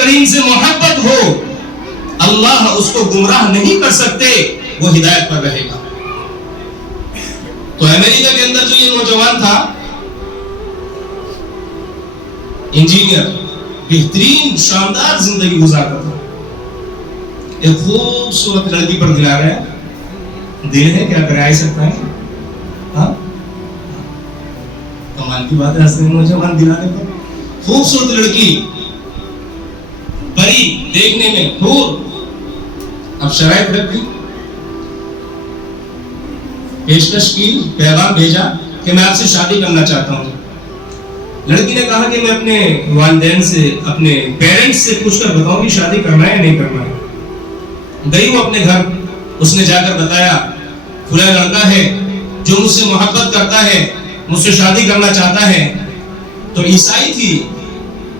کریم سے محبت ہو اللہ اس کو گمراہ نہیں کر سکتے، وہ ہدایت پر رہے گا۔ تو امریکہ کے اندر جو یہ نوجوان تھا انجینئر، بہترین شاندار زندگی گزارتا تھا، ایک خوبصورت لڑکی پر دل آ رہا ہے، دل ہے کیا کرے، آ سکتا ہے، ہاں کمال کی بات ہے، حسن نوجوان دلانے پر خوبصورت لڑکی، پری دیکھنے میں حور، اب شرائط رکھ دی، پیشکش کی، پیغام بھیجا کہ میں آپ سے شادی کرنا چاہتا ہوں۔ لڑکی نے کہا کہ میں اپنے والدین سے، اپنے پیرنٹس سے پوچھ کر بتاؤں کہ شادی کرنا ہے یا نہیں کرنا ہے۔ گئی وہ اپنے گھر، اس نے جا کر بتایا فلاں لڑکا ہے جو مجھ سے محبت کرتا ہے، مجھ سے شادی کرنا چاہتا ہے۔ تو عیسائی تھی،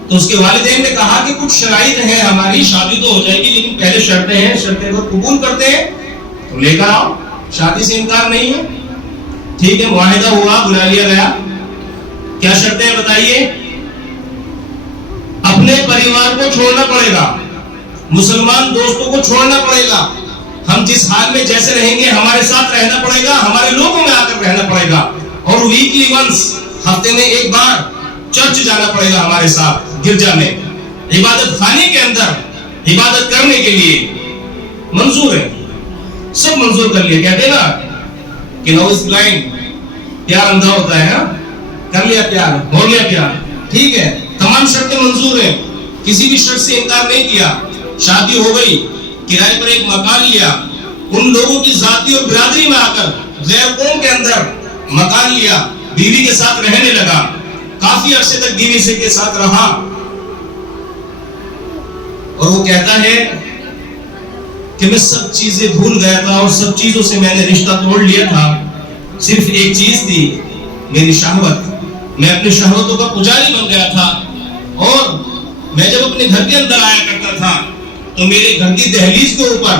تو اس کے والدین نے کہا کہ کچھ شرائط ہیں، ہماری شادی تو ہو جائے گی لیکن پہلے شرطیں ہیں، شرطیں کو قبول کرتے ہیں تو لے کر آؤ، شادی سے انکار نہیں ہے۔ ٹھیک ہے، معاہدہ ہوا، بلا لیا گیا۔ کیا شرطیں ہیں بتائیے؟ اپنے پریوار کو چھوڑنا پڑے گا، مسلمان دوستوں کو چھوڑنا پڑے گا، ہم جس حال میں جیسے رہیں گے ہمارے ساتھ رہنا پڑے گا، ہمارے لوگوں میں آ کر رہنا پڑے گا، اور ویکلی ونس، ہفتے میں ایک بار چرچ جانا پڑے گا ہمارے ساتھ، گرجا میں، عبادت خانے کے اندر عبادت کرنے کے لیے منظور ہے، سب منظور کر لیا۔ کہتے ہیں نا کہ لو از بلائنڈ، پیار اندھا ہوتا ہے، کر لیا پیار، ہو گیا پیار، ٹھیک ہے، تمام شرطیں منظور ہیں، کسی بھی شرط سے انکار نہیں کیا۔ شادی ہو گئی، کرائے پر ایک مکان لیا، ان لوگوں کی ذاتی اور برادری میں آ کر غیر قوم کے اندر مکان لیا، بیوی کے ساتھ رہنے لگا، کافی عرصے تک بیوی سے کے ساتھ رہا، اور وہ کہتا ہے کہ میں سب چیزیں بھول گیا تھا اور سب چیزوں سے میں نے رشتہ توڑ لیا تھا، صرف ایک چیز تھی، میری شہوت، میں اپنی شہوتوں کا پجاری بن گیا تھا، اور میں جب اپنے گھر کے اندر آیا کرتا تھا تو میرے گھر کی دہلیز کے اوپر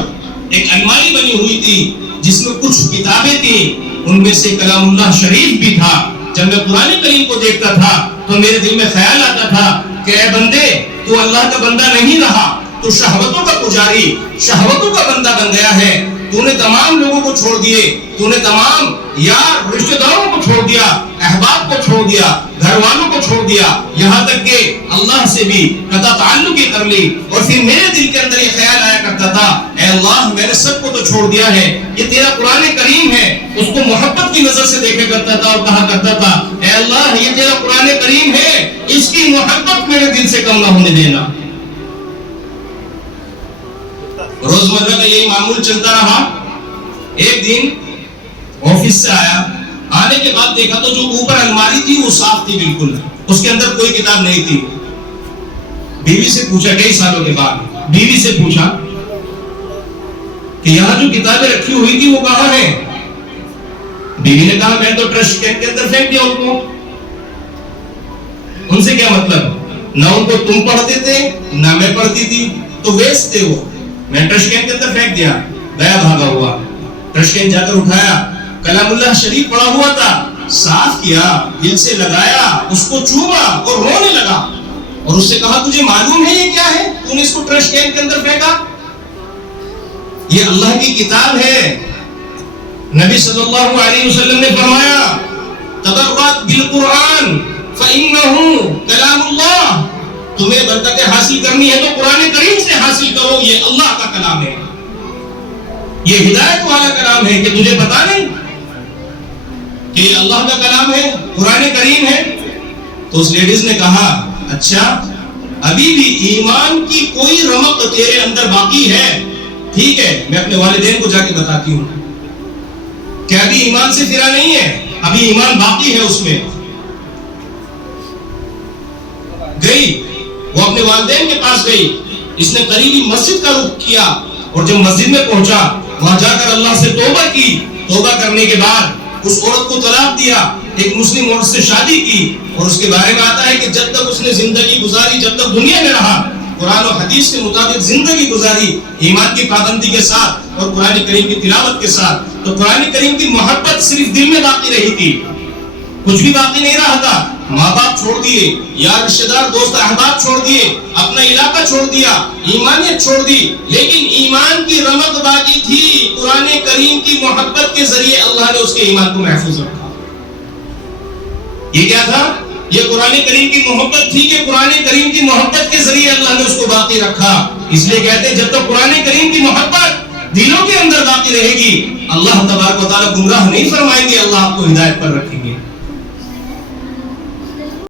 ایک الماری بنی ہوئی تھی جس میں کچھ کتابیں تھیں، ان میں سے کلام اللہ شریف بھی تھا۔ جب میں قرآن کریم کو دیکھتا تھا تو میرے دل میں خیال آتا تھا کہ اے بندے، تو اللہ کا بندہ نہیں رہا، تو شہوتوں کا پجاری، شہوتوں کا بندہ بن گیا ہے، تو نے تمام لوگوں کو چھوڑ دیے، تو نے تمام یار رشتہ داروں کو چھوڑ دیا، احباب کو چھوڑ دیا، گھر والوں کو چھوڑ دیا، یہاں تک کہ اللہ سے بھی قطع تعلق ہی کر لی۔ اور پھر میرے دل کے اندر یہ خیال آیا کرتا تھا، اے اللہ میں نے سب کو تو چھوڑ دیا ہے، یہ تیرا قرآن کریم ہے، اس کو محبت کی نظر سے دیکھا کرتا تھا اور کہا کرتا تھا، اے اللہ یہ تیرا قرآن کریم ہے، اس کی محبت میرے دل سے کم نہ ہونے دینا۔ روزمرہ کا یہی معمول چلتا رہا۔ ایک دن آفس سے آیا، آنے کے بعد دیکھا تو جو اوپر الماری تھی وہ صاف تھی بالکل، اس کے اندر کوئی کتاب نہیں تھی۔ بیوی سے پوچھا، کئی سالوں کے بعد بیوی سے پوچھا کہ یہاں جو کتابیں رکھی ہوئی تھی وہ کہاں ہیں؟ بیوی نے کہا میں تو ٹرش کین کے اندر پھینک دیا ان کو۔ ان سے کیا مطلب؟ نہ ان کو تم پڑھتے تھے نہ میں پڑھتی تھی، تو ویسٹ تھے وہ، میں ٹرش کین کے اندر پھینک دیا۔ گیا بھاگا ہوا، ٹرش کین جا کر اٹھایا، کلام اللہ شریف پڑھا ہوا تھا، صاف کیا، دل سے لگایا، اس کو چوما اور رونے لگا، اور اس سے کہا تجھے معلوم ہے یہ کیا ہے؟ تو نے اس کو ٹرش کین کے اندر پھینکا؟ یہ اللہ کی کتاب ہے۔ نبی صلی اللہ علیہ وسلم نے فرمایا تبرأت بالقرآن فإنه کلام اللہ، تمہیں برکتیں حاصل کرنی ہے تو قرآن کریم سے حاصل کرو، یہ اللہ کا کلام ہے، یہ ہدایت والا کلام ہے کہ تجھے پتا نہیں کہ یہ اللہ کا کلام ہے، قرآن کریم ہے۔ تو اس لیڈیز نے کہا اچھا ابھی بھی ایمان کی کوئی رمق تیرے اندر باقی ہے، ٹھیک ہے میں اپنے والدین کو جا کے بتاتی ہوں کہ ابھی ایمان سے پھرا نہیں ہے، ابھی ایمان باقی ہے اس میں۔ گئی وہ اپنے والدین کے پاس گئی، اس نے قریبی مسجد کا رخ کیا، اور جب مسجد میں پہنچا وہاں جا کر اللہ سے توبہ کی، توبہ کرنے کے بعد اس عورت کو طلاق دیا، ایک مسلم عورت سے شادی کی، اور اس کے بارے میں آتا ہے کہ جب تک اس نے زندگی گزاری، جب تک دنیا میں رہا، قرآن و حدیث کے مطابق زندگی گزاری، ایمان کی پابندی کے ساتھ اور قرآن کریم کی تلاوت کے ساتھ۔ تو قرآن کریم کی محبت صرف دل میں باقی رہی تھی، کچھ بھی باقی نہیں رہا تھا۔ ماں باپ چھوڑ دیے، یار رشتہ دار دوست احباب چھوڑ دیے، اپنا علاقہ چھوڑ دیا، ایمانیت چھوڑ دی، لیکن ایمان کی رمق باقی تھی۔ قرآن کریم کی محبت کے ذریعے اللہ نے اس کے ایمان کو محفوظ رکھا۔ یہ کیا تھا؟ یہ قرآن کریم کی محبت تھی کہ قرآن کریم کی محبت کے ذریعے اللہ نے اس کو باقی رکھا۔ اس لیے کہتے ہیں جب تک قرآن کریم کی محبت دلوں کے اندر باقی رہے گی، اللہ تبارک و تعالیٰ گمراہ نہیں فرمائیں گے، اللہ آپ کو ہدایت پر رکھیں گے۔